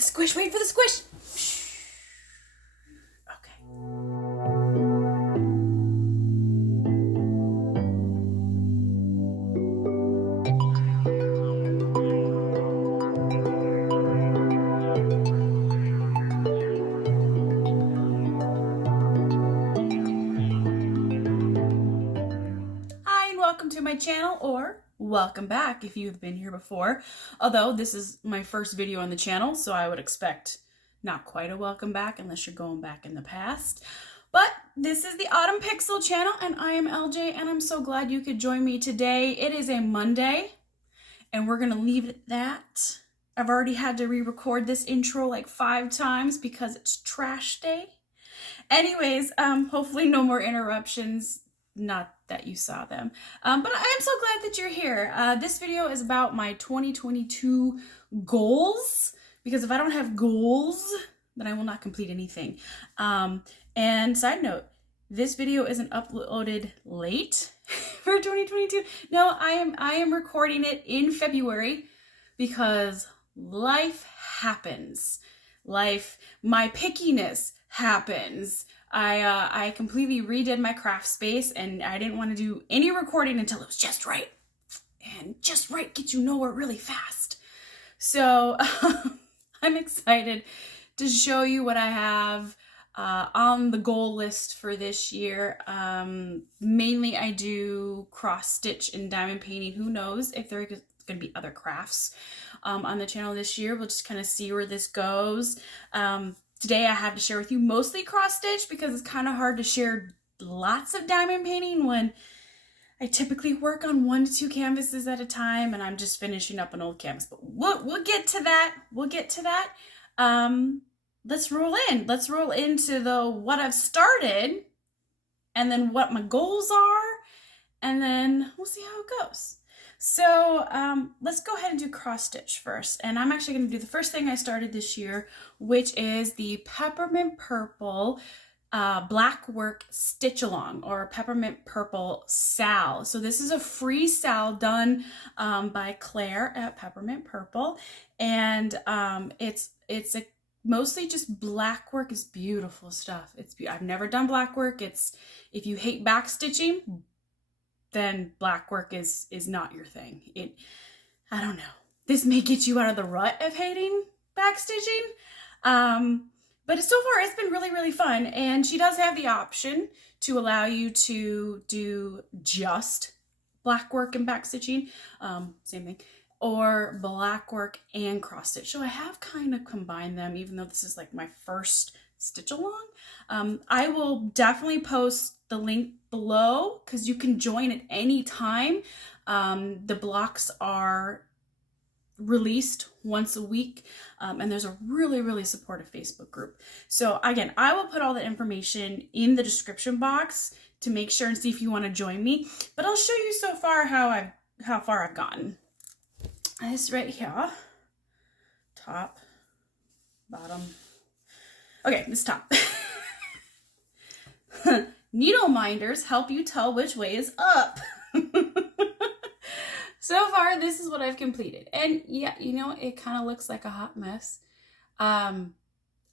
the squish, wait for the squish. Okay. Hi, and welcome to my channel, or welcome back if you've been here before. Although this is my first video on the channel, so I would expect not quite a welcome back unless you're going back in the past. But this is the Autumn Pixel channel, and I am LJ, and I'm so glad you could join me today. It is a Monday, and we're gonna leave it at that. I've already had to re-record this intro like 5 times because it's trash day. Anyways, hopefully no more interruptions. Not that you saw them, but I am so glad that you're here. This video is about my 2022 goals, because if I don't have goals, then I will not complete anything. And side note, this video isn't uploaded late for 2022. No, I am recording it in February because life happens. My pickiness happens. I completely redid my craft space, and I didn't want to do any recording until it was just right. And just right gets you nowhere really fast. So I'm excited to show you what I have on the goal list for this year. Mainly I do cross stitch and diamond painting. Who knows if there are going to be other crafts on the channel this year. We'll just kind of see where this goes. Today I have to share with you mostly cross stitch because it's kind of hard to share lots of diamond painting when I typically work on 1 to 2 canvases at a time, and I'm just finishing up an old canvas. But we'll get to that. We'll get to that. Let's roll in. Let's roll into what I've started, and then what my goals are, and then we'll see how it goes. So let's go ahead and do cross stitch first. And I'm actually going to do the first thing I started this year, which is the Peppermint Purple Black Work Stitch Along, or Peppermint Purple Sal. So this is a free sal done by Claire at Peppermint Purple. And it's mostly just black work. Is beautiful stuff. I've never done black work. If you hate back stitching, then black work is not your thing. I don't know. This may get you out of the rut of hating backstitching. But so far it's been really, really fun. And she does have the option to allow you to do just black work and backstitching. Same thing. Or black work and cross stitch. So I have kind of combined them, even though this is like my first stitch along. I will definitely post the link below because you can join at any time. The blocks are released once a week, and there's a really, really supportive Facebook group. So again, I will put all the information in the description box to make sure and see if you want to join me. But I'll show you so far how far I've gotten. This right here, top, bottom. Okay, this top. Needle minders help you tell which way is up. So far, this is what I've completed. And yeah, you know, it kind of looks like a hot mess. I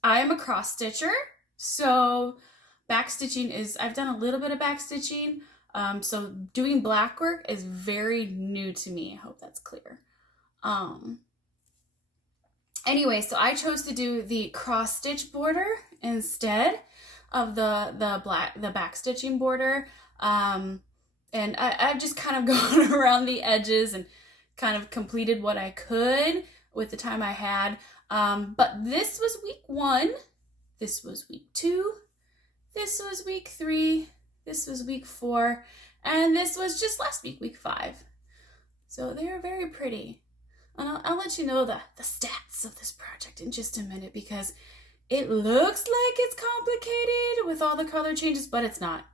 am a cross stitcher, so backstitching I've done a little bit of backstitching. So doing black work is very new to me. I hope that's clear. Anyway, so I chose to do the cross stitch border instead of the back stitching border. And I've just kind of gone around the edges and kind of completed what I could with the time I had. But this was week 1, this was week 2, this was week 3, this was week 4, and this was just last week, week 5. So they're very pretty. And I'll let you know the stats of this project in just a minute, because it looks like it's complicated with all the color changes, but it's not.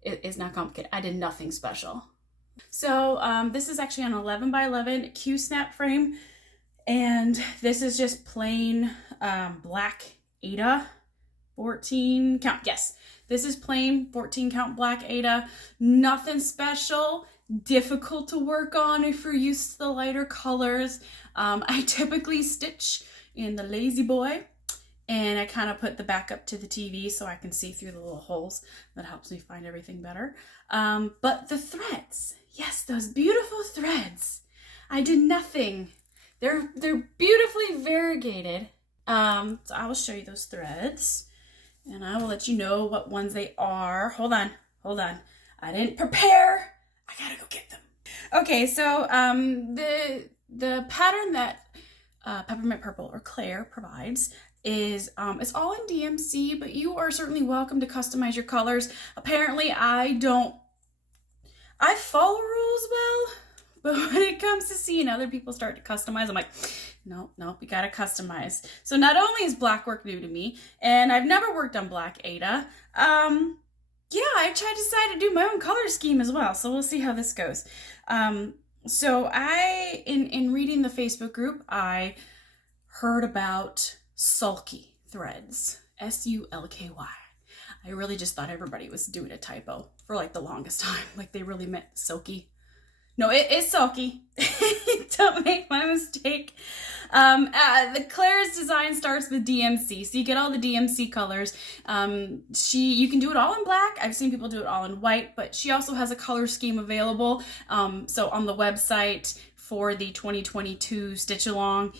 It is not complicated. I did nothing special. So this is actually an 11 by 11 Q snap frame, and this is just plain black Aida 14 count. Yes, this is plain 14 count black Aida. Nothing special. Difficult to work on if you're used to the lighter colors. I typically stitch in the Lazy Boy. And I kind of put the back up to the TV so I can see through the little holes. That helps me find everything better. But the threads, yes, those beautiful threads. I did nothing. They're beautifully variegated. So I will show you those threads. And I will let you know what ones they are. Hold on. I didn't prepare. I gotta go get them. Okay, so the pattern that Peppermint Purple or Claire provides is it's all in DMC, but you are certainly welcome to customize your colors. Apparently I follow rules well, but when it comes to seeing other people start to customize, I'm like, nope, we gotta customize. So not only is black work new to me, and I've never worked on black Aida, yeah, I decided to do my own color scheme as well, so we'll see how this goes. So in reading the Facebook group, I heard about sulky threads, Sulky. I really just thought everybody was doing a typo for like the longest time, like they really meant silky. No, it is sulky. Don't make my mistake. The Claire's design starts with DMC, so you get all the DMC colors. You can do it all in black. I've seen people do it all in white, but she also has a color scheme available. So on the website for the 2022 Stitch Along,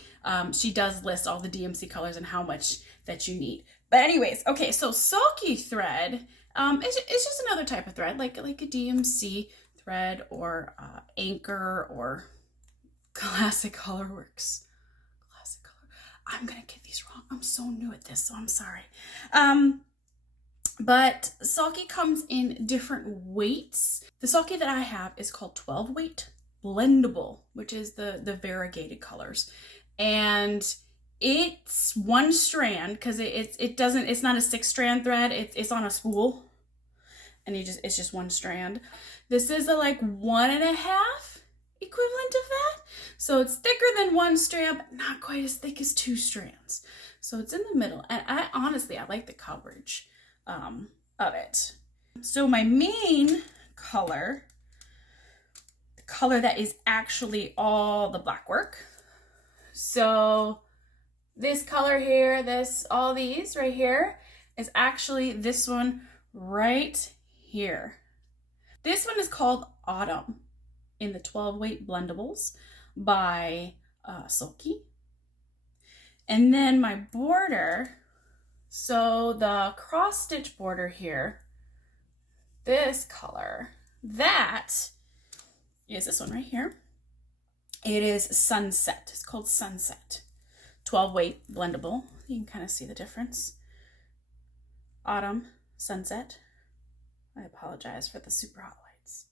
she does list all the DMC colors and how much that you need. But anyways, okay, so sulky thread, it's just another type of thread, like a DMC thread or anchor or classic colorworks. Classic color. I'm gonna get these wrong. I'm so new at this, so I'm sorry. But sulky comes in different weights. The sulky that I have is called 12 weight blendable, which is the variegated colors. And it's one strand because it's not a 6-strand thread. It's on a spool, and it's just one strand. This is a like 1.5 equivalent of that. So it's thicker than one strand, but not quite as thick as 2 strands. So it's in the middle, and I like the coverage of it. So my main color, the color that is actually all the black work. So this color here, all these right here is actually this one right here. This one is called Autumn in the 12 weight blendables by Sulky. And then my border, so the cross stitch border here, this color, that is this one right here. It is Sunset. It's called Sunset. 12 weight blendable. You can kind of see the difference. Autumn, Sunset. I apologize for the super hot lights.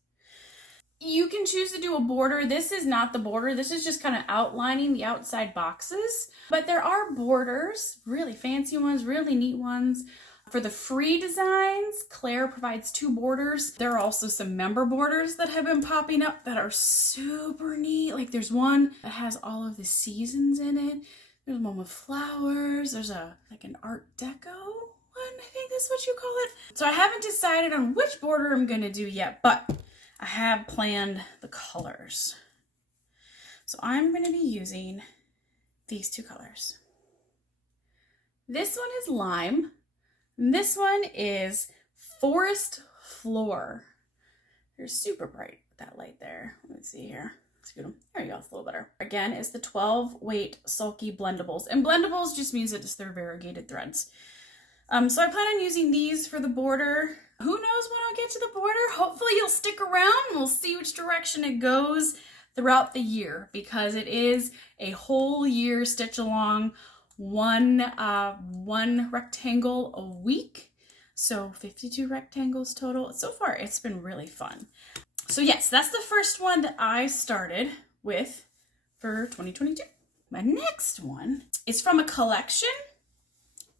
You can choose to do a border. This is not the border. This is just kind of outlining the outside boxes. But there are borders, really fancy ones, really neat ones. For the free designs, Claire provides 2 borders. There are also some member borders that have been popping up that are super neat. Like there's one that has all of the seasons in it. There's one with flowers. There's like an Art Deco one, I think that's what you call it. So I haven't decided on which border I'm gonna do yet, but I have planned the colors. So I'm gonna be using these 2 colors. This one is Lime. And this one is Forest Floor. They're super bright with that light there. Let me see here. There you go, it's a little better. Again, it's the 12 weight Sulky blendables. And blendables just means that they're variegated threads. So I plan on using these for the border. Who knows when I'll get to the border? Hopefully you'll stick around and we'll see which direction it goes throughout the year, because it is a whole year stitch along, one rectangle a week. So 52 rectangles total. So far, it's been really fun. So yes, that's the first one that I started with for 2022. My next one is from a collection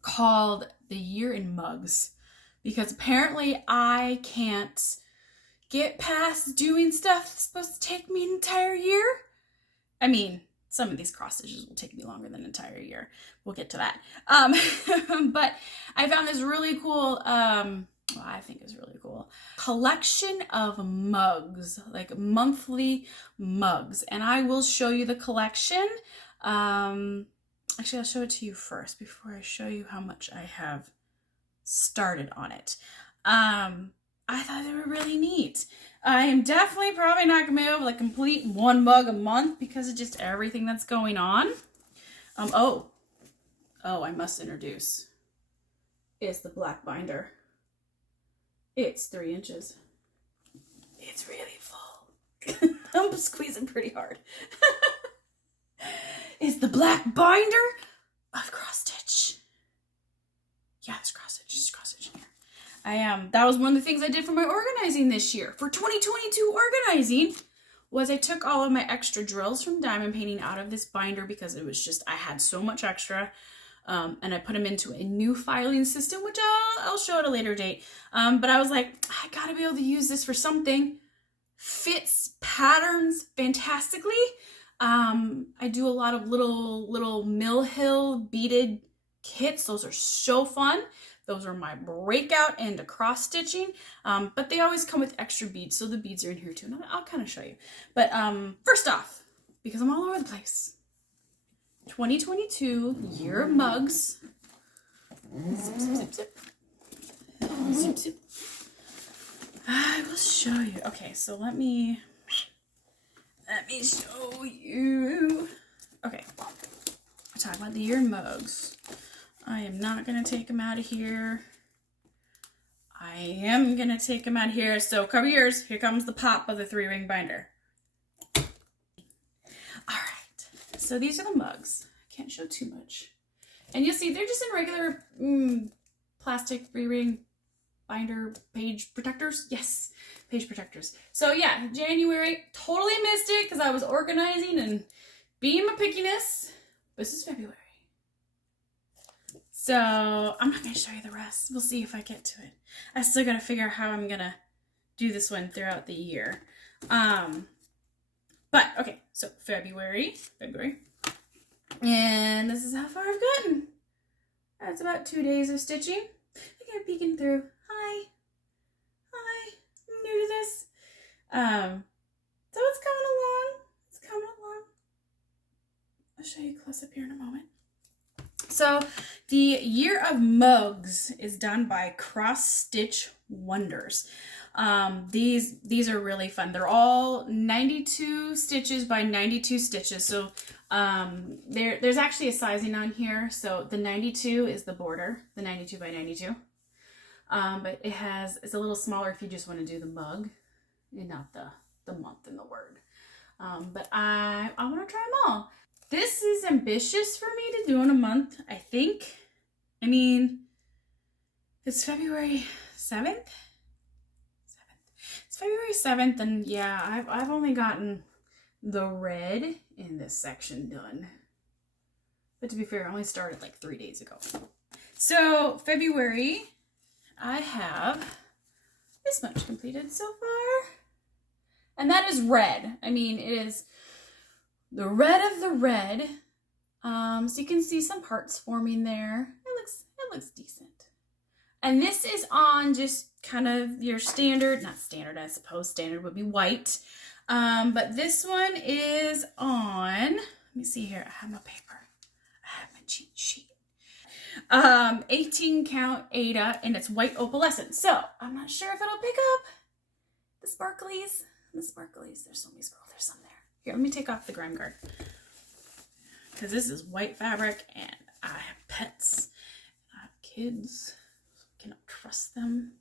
called The Year in Mugs, because apparently I can't get past doing stuff that's supposed to take me an entire year. I mean, some of these cross stitches will take me longer than an entire year. We'll get to that. But I found this really cool, well, I think it's really cool, collection of mugs, like monthly mugs. And I will show you the collection. I Actually, I'll show it to you first before I show you how much I have started on it. I thought they were really neat. I am definitely probably not going to be able to complete one mug a month because of just everything that's going on. Oh, I must introduce. It's the black binder. It's 3 inches. It's really full. I'm squeezing pretty hard. It's the black binder of cross stitch. Yeah, there's cross stitch. There's cross stitch in here. That was one of the things I did for my organizing this year. For 2022 organizing was I took all of my extra drills from diamond painting out of this binder because it was just, I had so much extra. And I put them into a new filing system, which I'll show at a later date. But I was like, I gotta be able to use this for something. Fits patterns fantastically. I do a lot of little Mill Hill beaded kits. Those are so fun. Those are my breakout into cross stitching. But they always come with extra beads, so the beads are in here too. And I'll kind of show you. But first off, because I'm all over the place, 2022 year of mugs. Zip, zip, zip, zip. Zip, zip. I will show you. Okay, so let me show you. Okay, we're talking about the year mugs. I am not going to take them out of here. I am going to take them out of here. So cover your ears. Here comes the pop of the 3-ring binder. All right, so these are the mugs. I can't show too much. And you'll see they're just in regular plastic 3-ring binder page protectors. Yes, page protectors. So yeah, January, totally missed it because I was organizing and being my pickiness. This is February. So I'm not going to show you the rest. We'll see if I get to it. I still got to figure out how I'm going to do this one throughout the year. But okay, so February. And this is how far I've gotten. That's about 2 days of stitching. I got peeking through. Hi, I'm new to this. So it's coming along. I'll show you close up here in a moment. So the Year of Mugs is done by Cross Stitch Wonders. These are really fun. They're all 92 stitches by 92 stitches. So there's actually a sizing on here. So the 92 is the border, the 92 by 92. But it's a little smaller if you just want to do the mug and not the month and the word. But I want to try them all. This is ambitious for me to do in a month, I think. I mean, it's February 7th? It's February 7th, and yeah, I've only gotten the red in this section done. But to be fair, I only started like 3 days ago. So, February, I have this much completed so far. And that is red. I mean, it is the red of the red. So you can see some hearts forming there. It looks decent. And this is on just kind of your standard, not standard, I suppose. Standard would be white. But this one is on, let me see here. I have my paper. I have my cheat sheet. 18 count Aida, and it's white opalescent. So I'm not sure if it'll pick up the sparklies. There's so many sparkles. There's some there. Here, let me take off the grime guard. Because this is white fabric, and I have pets. I have kids. I cannot trust them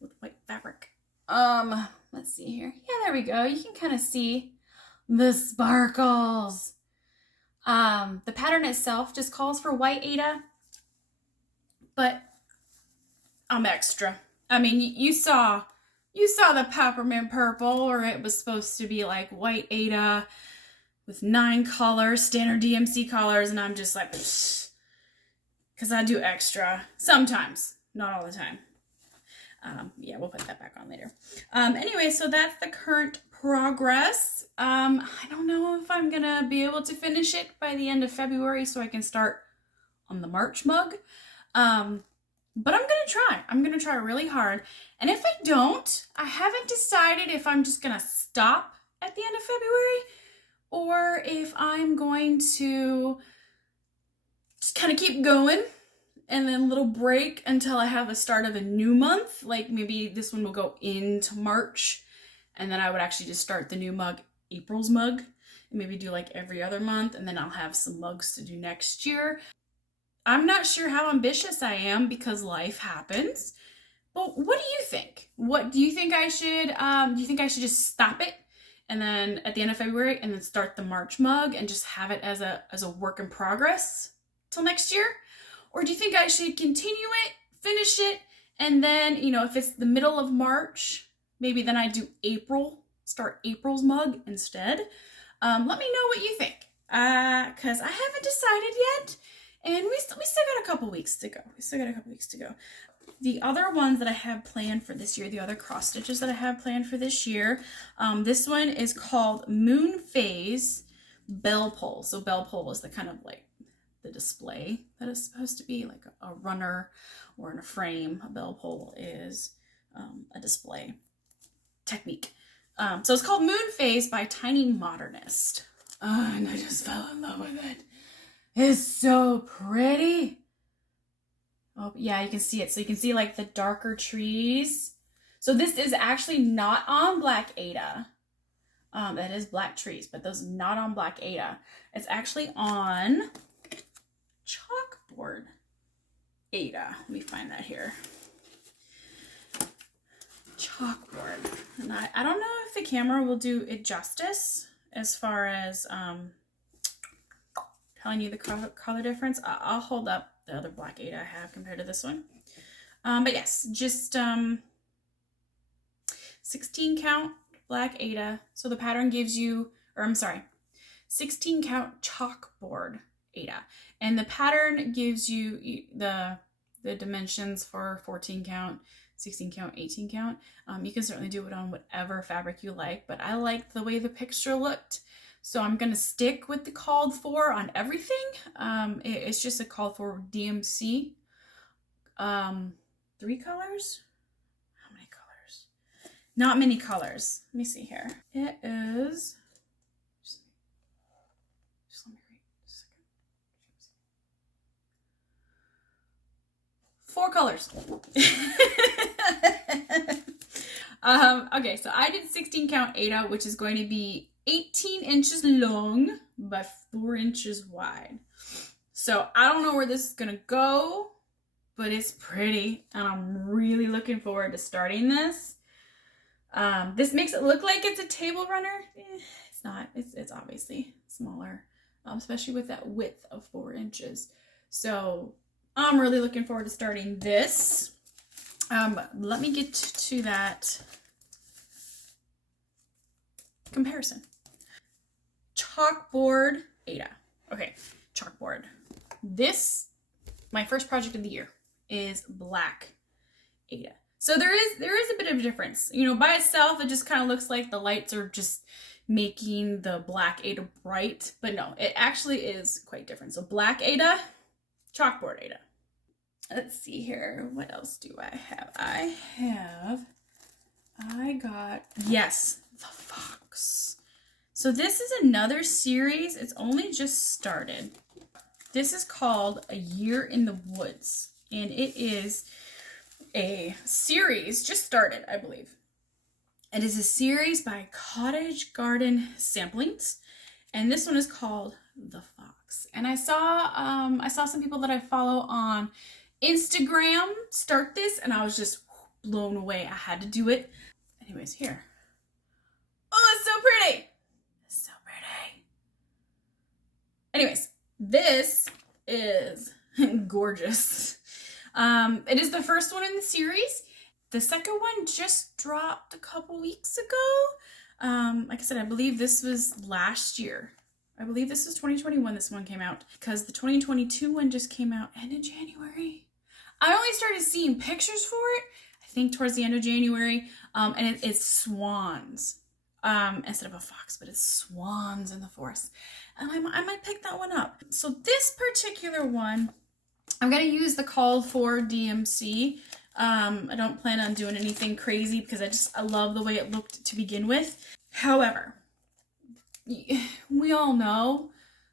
with white fabric. Let's see here. Yeah, there we go. You can kind of see the sparkles. The pattern itself just calls for white Aida, but I'm extra. I mean, you saw the peppermint purple, or it was supposed to be like white Aida with 9 colors, standard DMC colors, and I'm just like, because I do extra sometimes, not all the time. Yeah, we'll put that back on later. Anyway, so that's the current progress. I don't know if I'm gonna be able to finish it by the end of February so I can start on the March mug. But I'm gonna try. I'm gonna try really hard. And if I don't, I haven't decided if I'm just gonna stop at the end of February or if I'm going to just kind of keep going. And then a little break until I have the start of a new month. Like maybe this one will go into March. And then I would actually just start the new mug, April's mug. And maybe do like every other month. And then I'll have some mugs to do next year. I'm not sure how ambitious I am because life happens. But what do you think? What do you think I should, do you think I should just stop it? And then at the end of February and then start the March mug and just have it as a work in progress till next year? Or do you think I should continue it, finish it, and then, you know, if it's the middle of March, maybe then I do April, start April's mug instead. Let me know what you think, because I haven't decided yet, and we still got a couple weeks to go. The other ones that I have planned for this year, the other cross stitches that I have planned for this year, this one is called Moon Phase Bell Pull. So bell pull is the kind of like the display that is supposed to be like a runner or in a frame. A bell pull is a display technique. So it's called Moon Phase by tinymodernist. And I just fell in love with it. It's so pretty. Oh yeah, you can see it. So you can see like the darker trees. So this is actually not on black Aida. That is black trees, but those not on black Aida. It's actually on Chalkboard Aida. Let me find that here. Chalkboard. And I don't know if the camera will do it justice as far as telling you the color difference. I'll hold up the other black Aida I have compared to this one. But yes, just 16 count black Aida. So the pattern gives you, or I'm sorry, 16 count Chalkboard Aida. And the pattern gives you the dimensions for 14 count, 16 count, 18 count. You can certainly do it on whatever fabric you like, but I like the way the picture looked. So I'm going to stick with the called for on everything. It's just a called for DMC. 3 colors? How many colors? Not many colors. Let me see here. It is, just let me read just a second. 4 colors. Okay, so I did 16 count Aida, which is going to be 18 inches long by 4 inches wide. So I don't know where this is gonna go, but it's pretty, and I'm really looking forward to starting this. This makes it look like it's a table runner. It's not. It's obviously smaller, especially with that width of 4 inches. So I'm really looking forward to starting this. Let me get to that comparison. Chalkboard Aida. Okay, Chalkboard. This, my first project of the year, is black Aida. So there is a bit of a difference. You know, by itself, it just kind of looks like the lights are just making the black Aida bright, but no, it actually is quite different. So black Aida, Chalkboard Aida. Let's see here. What else do I have? I got, yes, the fox. So this is another series. It's only just started. This is called A Year in the Woods. And it is a series, just started, I believe. It is a series by Cottage Garden Samplings. And this one is called The Fox. And I saw some people that I follow on Instagram start this, and I was just blown away. I had to do it. Anyways, here. Oh, it's so pretty. It's so pretty. Anyways, this is gorgeous. It is the first one in the series. The second one just dropped a couple weeks ago. Like I said, I believe this was last year. I believe this was 2021 this one came out, because the 2022 one just came out end of January. I only started seeing pictures for it, I think towards the end of January, and it's swans instead of a fox, but it's swans in the forest. And I might pick that one up. So this particular one, I'm going to use the called for DMC. I don't plan on doing anything crazy because I love the way it looked to begin with. However, we all know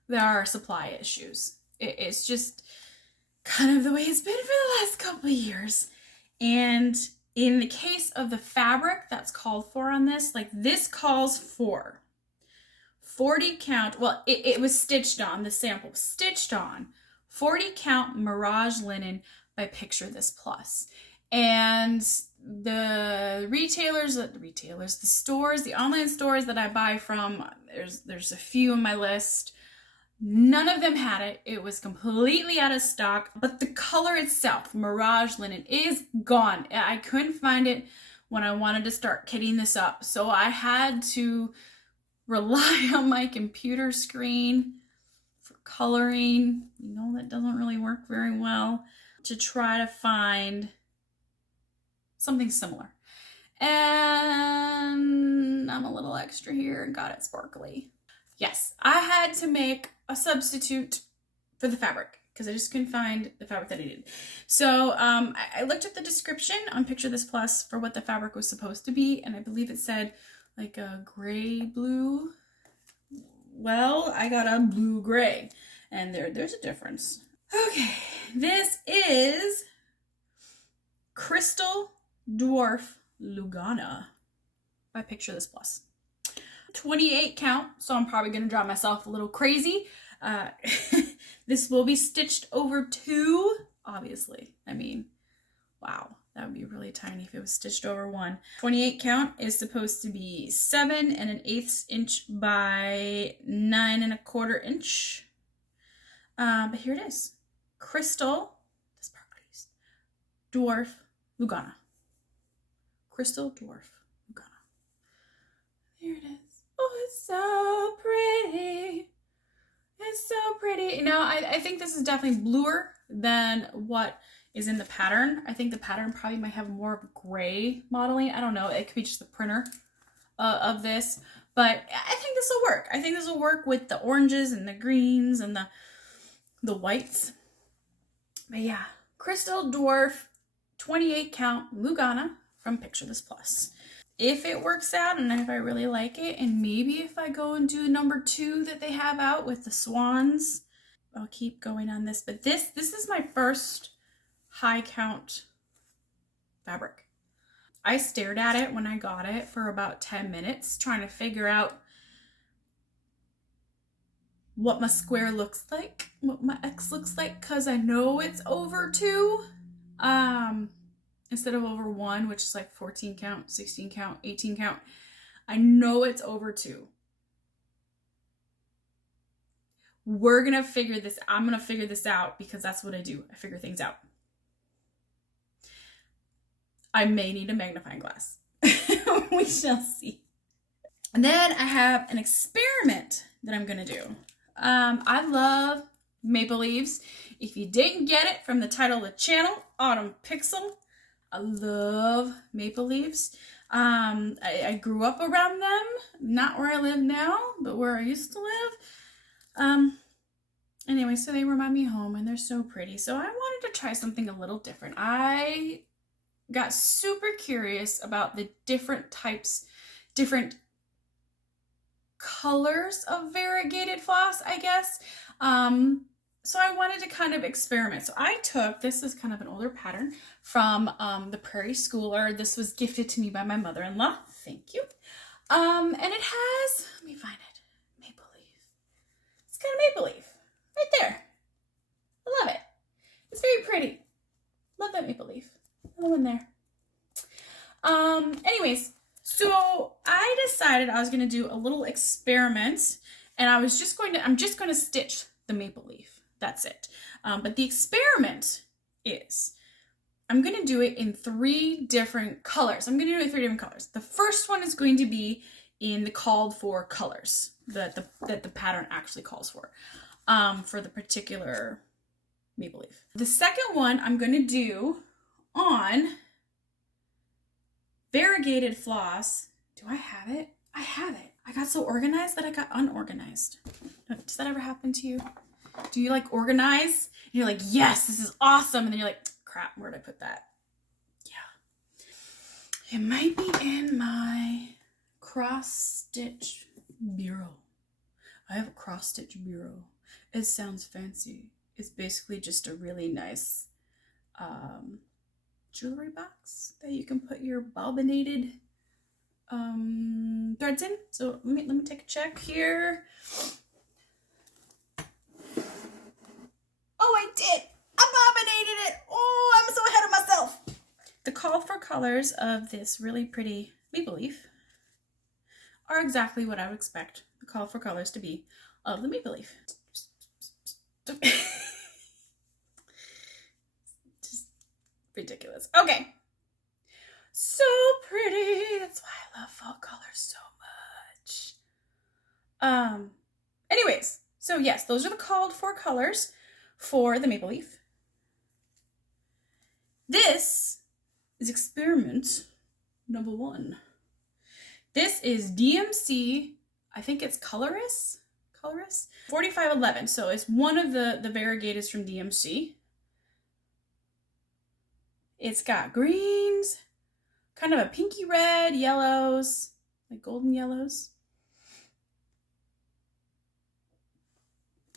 there are supply issues. It's just kind of the way it's been for the last couple of years. And in the case of the fabric that's called for on this, like this calls for 40 count, well, it was stitched on, the sample was stitched on 40 count Mirage linen by Picture This Plus. And the the stores, the online stores that I buy from, there's a few on my list. None of them had it. It was completely out of stock, but the color itself, Mirage linen, is gone. I couldn't find it when I wanted to start kitting this up. So I had to rely on my computer screen for coloring. You know, that doesn't really work very well, to try to find something similar. And I'm a little extra here and got it sparkly. Yes, I had to make a substitute for the fabric because I just couldn't find the fabric that I needed. So I looked at the description on Picture This Plus for what the fabric was supposed to be, and I believe it said like a gray blue. Well, I got a blue gray, and there's a difference. Okay, this is Crystal Dwarf Lugana by Picture This Plus. 28 count, so I'm probably gonna drive myself a little crazy. This will be stitched over 2, obviously. I mean, wow, that would be really tiny if it was stitched over 1. 28 count is supposed to be 7 1/8 inch by 9 1/4 inch. But here it is. Crystal, the sparklies, Dwarf Lugana. Crystal Dwarf Lugana. There it is. Oh, it's so pretty. It's so pretty. Now, I think this is definitely bluer than what is in the pattern. I think the pattern probably might have more of gray modeling. I don't know. It could be just the printer of this. But I think this will work. I think this will work with the oranges and the greens and the whites. But yeah, Crystal Dwarf 28 count Lugana from Picture This Plus. If it works out and if I really like it, and maybe if I go and do number 2 that they have out with the swans, I'll keep going on this. But this is my first high count fabric. I stared at it when I got it for about 10 minutes trying to figure out what my square looks like, what my X looks like, because I know it's over 2. Instead of over 1, which is like 14 count, 16 count, 18 count. I know it's over 2. We're gonna figure this, I'm gonna figure this out because that's what I do. I figure things out. I may need a magnifying glass. We shall see. And then I have an experiment that I'm gonna do. I love maple leaves. If you didn't get it from the title of the channel, Autumn Pixel, I love maple leaves. I grew up around them, not where I live now, but where I used to live. Anyway, so they remind me of home and they're so pretty. So I wanted to try something a little different. I got super curious about the different types, different colors of variegated floss, I guess. So I wanted to kind of experiment. So I took, this is kind of an older pattern from the Prairie Schooler. This was gifted to me by my mother-in-law. Thank you. And it has, let me find it, maple leaf. It's got a maple leaf right there. I love it. It's very pretty. Love that maple leaf. Another one there. Anyways, so I decided I was going to do a little experiment, and I'm just going to stitch the maple leaf. That's it. But the experiment is, I'm going to do it in 3 different colors. I'm going to do it in 3 different colors. The first one is going to be in the called for colors that the pattern actually calls for the particular maple leaf. The second one I'm going to do on variegated floss. Do I have it? I have it. I got so organized that I got unorganized. Does that ever happen to you? Do you like organize? And you're like, yes, this is awesome. And then you're like, crap, where'd I put that? Yeah. It might be in my cross-stitch bureau. I have a cross-stitch bureau. It sounds fancy. is basically just a really nice jewelry box that you can put your bobbinated threads in. So let me take a check here. Oh, I did! I bobbinated it! Oh, I'm so ahead of myself! The called for colors of this really pretty maple leaf are exactly what I would expect the call for colors to be of the maple leaf. Just ridiculous. Okay. So pretty. That's why I love fall colors so much. Anyways, so yes, those are the called for colors for the maple leaf. This is experiment number 1. This is DMC, I think it's Coloris 4511. So it's one of the variegateds from DMC. It's got greens, kind of a pinky red, yellows, like golden yellows.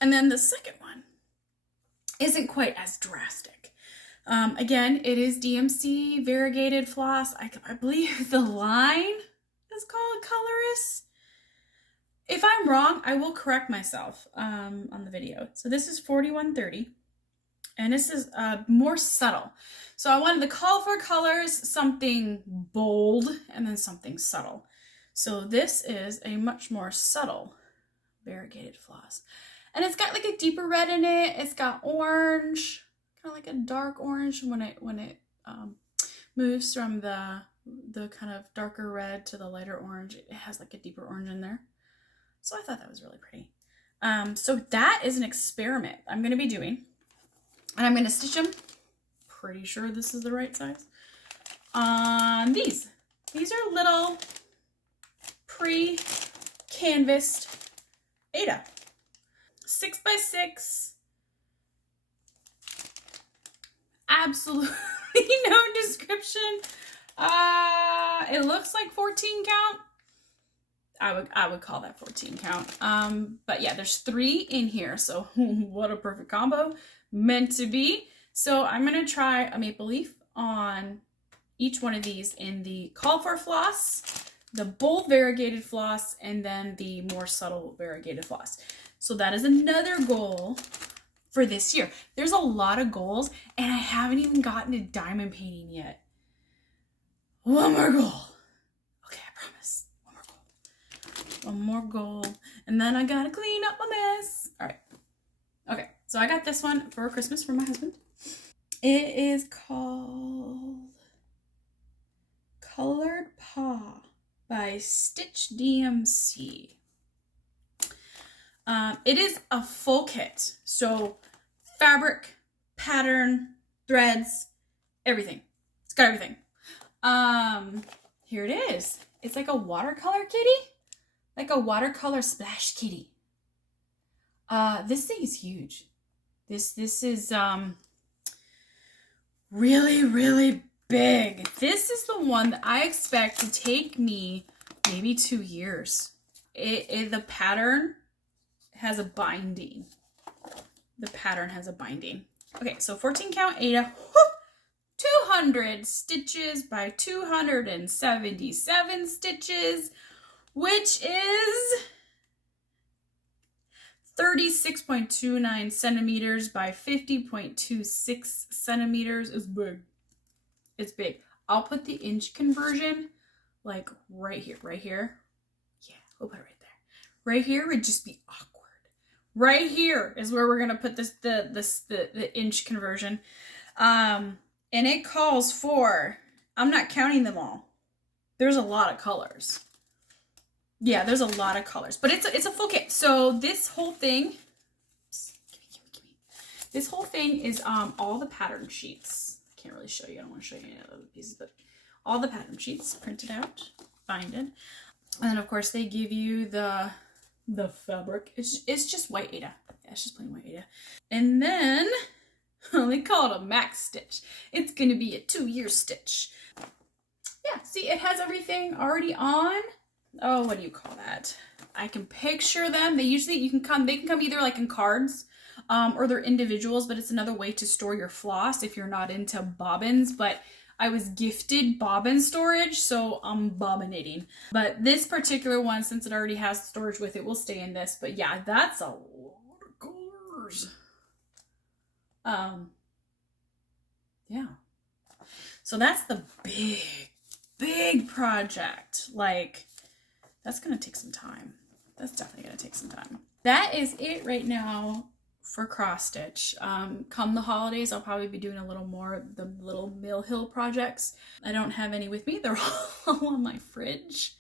And then the second one isn't quite as drastic. Again, it is DMC variegated floss. I believe the line is called Coloris. If I'm wrong, I will correct myself on the video. So this is 4130, and this is more subtle. So I wanted to call for colors, something bold, and then something subtle. So this is a much more subtle variegated floss. And it's got like a deeper red in it. It's got orange, kind of like a dark orange when it moves from the kind of darker red to the lighter orange. It has like a deeper orange in there. So I thought that was really pretty. So that is an experiment I'm going to be doing. And I'm going to stitch them. Pretty sure this is the right size. On these. These are little pre-canvassed Aida. 6x6. Absolutely no description. It looks like 14 count. I would call that 14 count. But yeah, there's 3 in here. So what a perfect combo. Meant to be. So I'm going to try a maple leaf on each one of these in the call for floss, the bold variegated floss, and then the more subtle variegated floss. So that is another goal for this year. There's a lot of goals, and I haven't even gotten to diamond painting yet. One more goal. Okay, I promise. One more goal. And then I gotta clean up my mess. All right. Okay, so I got this one for Christmas from my husband. It is called Colored Paw by StitchDMC. It is a full kit. So fabric, pattern, threads, everything. It's got everything. Here it is. It's like a watercolor kitty. Like a watercolor splash kitty. This thing is huge. This is really, really big. This is the one that I expect to take me maybe 2 years. The pattern has a binding. The pattern has a binding. Okay, so 14 count Aida. 200 stitches by 277 stitches, which is 36.29 centimeters by 50.26 centimeters. It's big. It's big. I'll put the inch conversion like right here. Yeah, we'll put it right there. Right here would just be awkward. Right here is where we're gonna put the inch conversion. And it calls for, I'm not counting them all. There's a lot of colors. Yeah, there's a lot of colors, but it's a full kit. So this whole thing, this whole thing is all the pattern sheets. I can't really show you. I don't want to show you any other pieces, but all the pattern sheets printed out, binded, and then of course they give you the fabric. It's just white Aida. Yeah, it's just plain white Aida, and then they call it a max stitch. It's gonna be a 2-year stitch. Yeah, see, it has everything already on. Oh, what do you call that? I can picture them. They can come either like in cards. or they're individuals, but it's another way to store your floss if you're not into bobbins. But I was gifted bobbin storage, so I'm bobbinating. But this particular one, since it already has storage with it, will stay in this. But yeah, that's a lot of colors. Yeah. So that's the big project. Like, that's gonna take some time. That's definitely gonna take some time. That is it right now for cross stitch. Come the holidays, I'll probably be doing a little more of the little Mill Hill projects. I don't have any with me. They're all on my fridge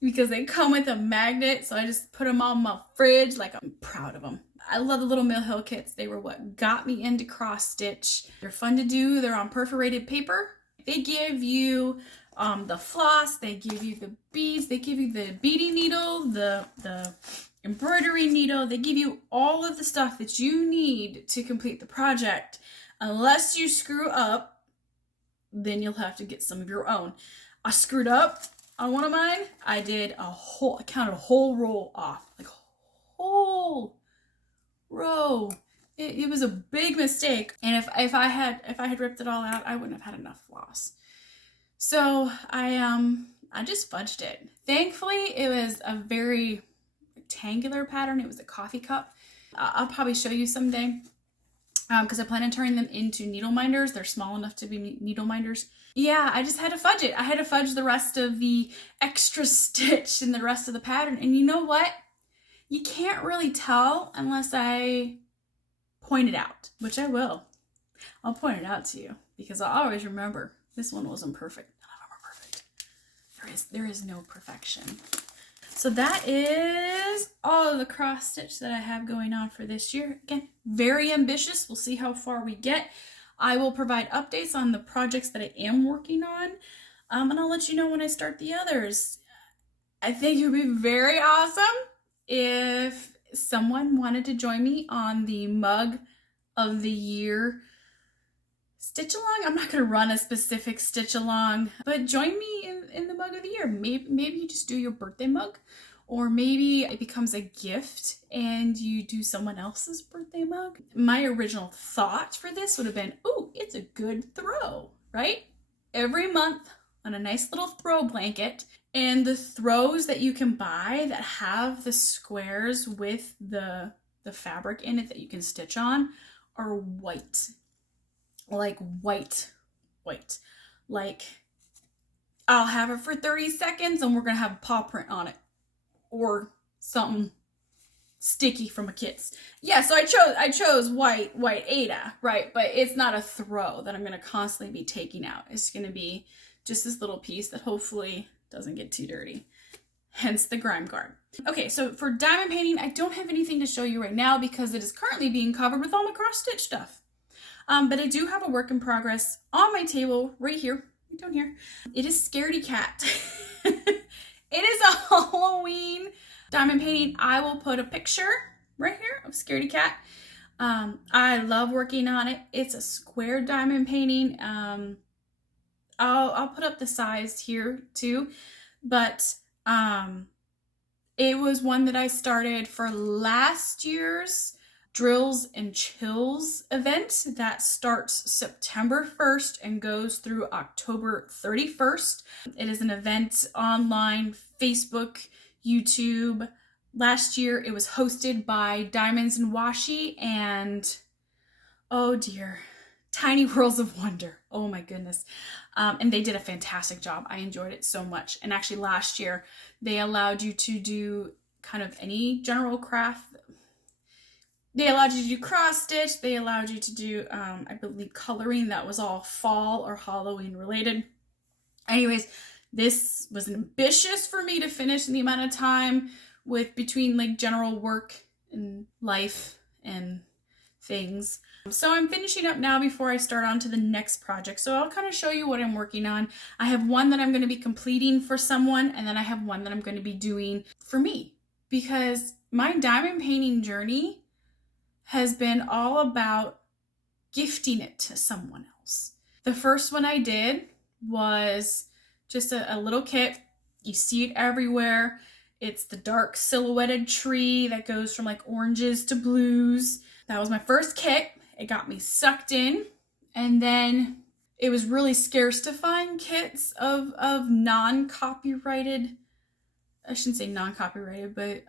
because they come with a magnet. So I just put them on my fridge. Like, I'm proud of them. I love the little Mill Hill kits. They were what got me into cross stitch. They're fun to do. They're on perforated paper. They give you the floss, they give you the beads, they give you the beading needle, the embroidery needle. They give you all of the stuff that you need to complete the project. Unless you screw up, then you'll have to get some of your own. I screwed up on one of mine. I counted a whole roll off, like a whole row. It was a big mistake, and if I had ripped it all out, I wouldn't have had enough floss. So I just fudged it. Thankfully, it was a very rectangular pattern. It was a coffee cup. I'll probably show you someday because I plan on turning them into needle minders. They're small enough to be needle minders. Yeah, I just had to fudge it. I had to fudge the rest of the extra stitch and the rest of the pattern. And you know what? You can't really tell unless I point it out, which I will. I'll point it out to you because I'll always remember this one wasn't perfect. None of them are perfect. There is no perfection. So that is all of the cross stitch that I have going on for this year. Again, very ambitious. We'll see how far we get. I will provide updates on the projects that I am working on, and I'll let you know when I start the others. I think it would be very awesome if someone wanted to join me on the Mug of the Year stitch along. I'm not going to run a specific stitch along, but join me in the Mug of the Year. Maybe you just do your birthday mug, or maybe it becomes a gift and you do someone else's birthday mug. My original thought for this would have been, oh, it's a good throw, right? Every month on a nice little throw blanket. And the throws that you can buy that have the squares with the fabric in it that you can stitch on are white. Like white. Like, I'll have it for 30 seconds and we're going to have a paw print on it. Or something sticky from a kit's. Yeah, so I chose white Aida, right? But it's not a throw that I'm going to constantly be taking out. It's going to be just this little piece that hopefully doesn't get too dirty. Hence the grime guard. Okay, so for diamond painting, I don't have anything to show you right now because it is currently being covered with all my cross stitch stuff. But I do have a work in progress on my table right here, right down here. It is Scaredy Cat. It is a Halloween diamond painting. I will put a picture right here of Scaredy Cat. I love working on it. It's a square diamond painting. I'll put up the size here too, but it was one that I started for last year's Drills and Chills event that starts September 1st and goes through October 31st. It is an event online, Facebook, YouTube. Last year it was hosted by Diamonds and Washi and, oh dear, Tiny Worlds of Wonder. Oh my goodness. And they did a fantastic job. I enjoyed it so much. And actually last year they allowed you to do kind of any general craft. They allowed you to do cross stitch. They allowed you to do, I believe, coloring that was all fall or Halloween related. Anyways, this was ambitious for me to finish in the amount of time with between like general work and life and things. So I'm finishing up now before I start on to the next project. So I'll kind of show you what I'm working on. I have one that I'm going to be completing for someone, and then I have one that I'm going to be doing for me, because my diamond painting journey has been all about gifting it to someone else. The first one I did was just a little kit. You see it everywhere. It's the dark silhouetted tree that goes from like oranges to blues. That was my first kit. It got me sucked in. And then it was really scarce to find kits of non-copyrighted, I shouldn't say non-copyrighted, but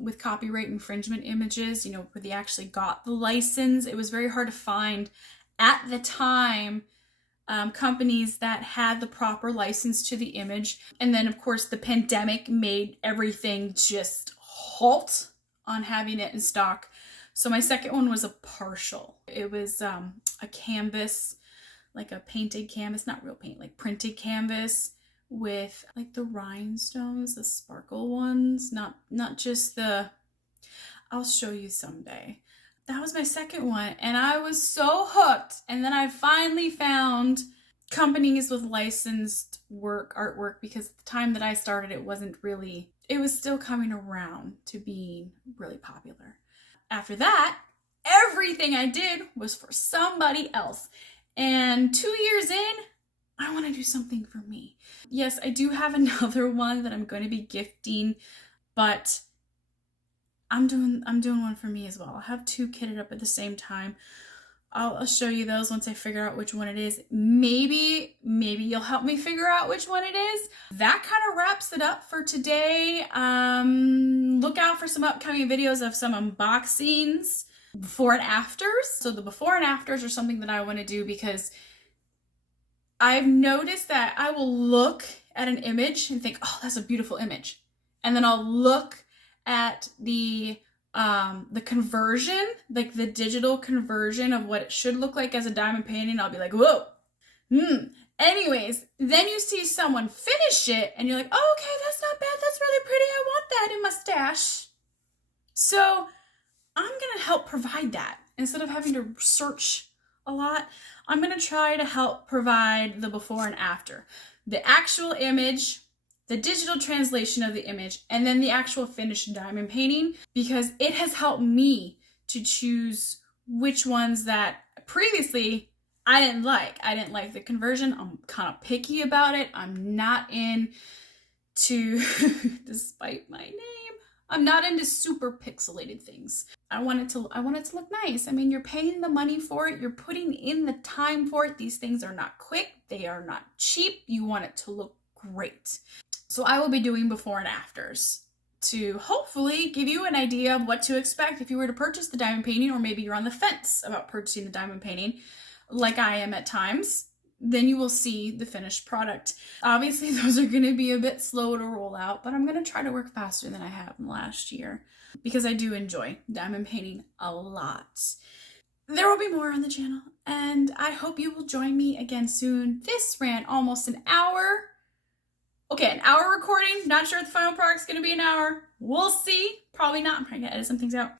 with copyright infringement images, you know, where they actually got the license. It was very hard to find at the time companies that had the proper license to the image. And then, of course, the pandemic made everything just halt on having it in stock. So my second one was a partial. It was a canvas, like a painted canvas, not real paint, like printed canvas with like the rhinestones, the sparkle ones, not just the, I'll show you someday. That was my second one, and I was so hooked. And then I finally found companies with licensed artwork, because at the time that I started, it was still coming around to being really popular. After that, everything I did was for somebody else. And 2 years in, I want to do something for me. Yes, I do have another one that I'm going to be gifting, but I'm doing one for me as well. I'll have two kitted up at the same time. I'll show you those once I figure out which one it is. Maybe you'll help me figure out which one it is. That kind of wraps it up for today. Look out for some upcoming videos of some unboxings, before and afters. So the before and afters are something that I want to do, because I've noticed that I will look at an image and think, oh, that's a beautiful image. And then I'll look at the conversion, like the digital conversion of what it should look like as a diamond painting. I'll be like, whoa. Anyways, then you see someone finish it and you're like, oh, okay, that's not bad. That's really pretty. I want that in my stash. So I'm going to help provide that. Instead of having to search a lot, I'm going to try to help provide the before and after. The actual image, the digital translation of the image, and then the actual finished diamond painting, because it has helped me to choose which ones that previously I didn't like. I didn't like the conversion. I'm kind of picky about it. I'm not into, despite my name, I'm not into super pixelated things. I want it to look nice. I mean, you're paying the money for it. You're putting in the time for it. These things are not quick. They are not cheap. You want it to look great. So I will be doing before and afters to hopefully give you an idea of what to expect if you were to purchase the diamond painting, or maybe you're on the fence about purchasing the diamond painting, like I am at times. Then you will see the finished product. Obviously, those are going to be a bit slow to roll out, but I'm going to try to work faster than I have in the last year, because I do enjoy diamond painting a lot. There will be more on the channel, and I hope you will join me again soon. This ran almost an hour. Okay, an hour recording. Not sure if the final product's going to be an hour. We'll see. Probably not. I'm probably going to edit some things out.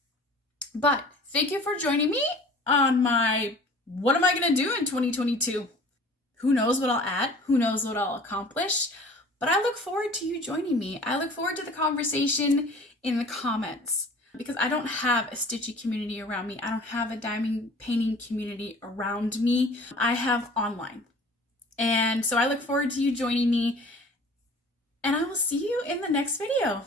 But thank you for joining me on my what am I going to do in 2022? Who knows what I'll add? Who knows what I'll accomplish? But I look forward to you joining me. I look forward to the conversation in the comments, because I don't have a Stitchy community around me. I don't have a diamond painting community around me. I have online. And so I look forward to you joining me, and I will see you in the next video.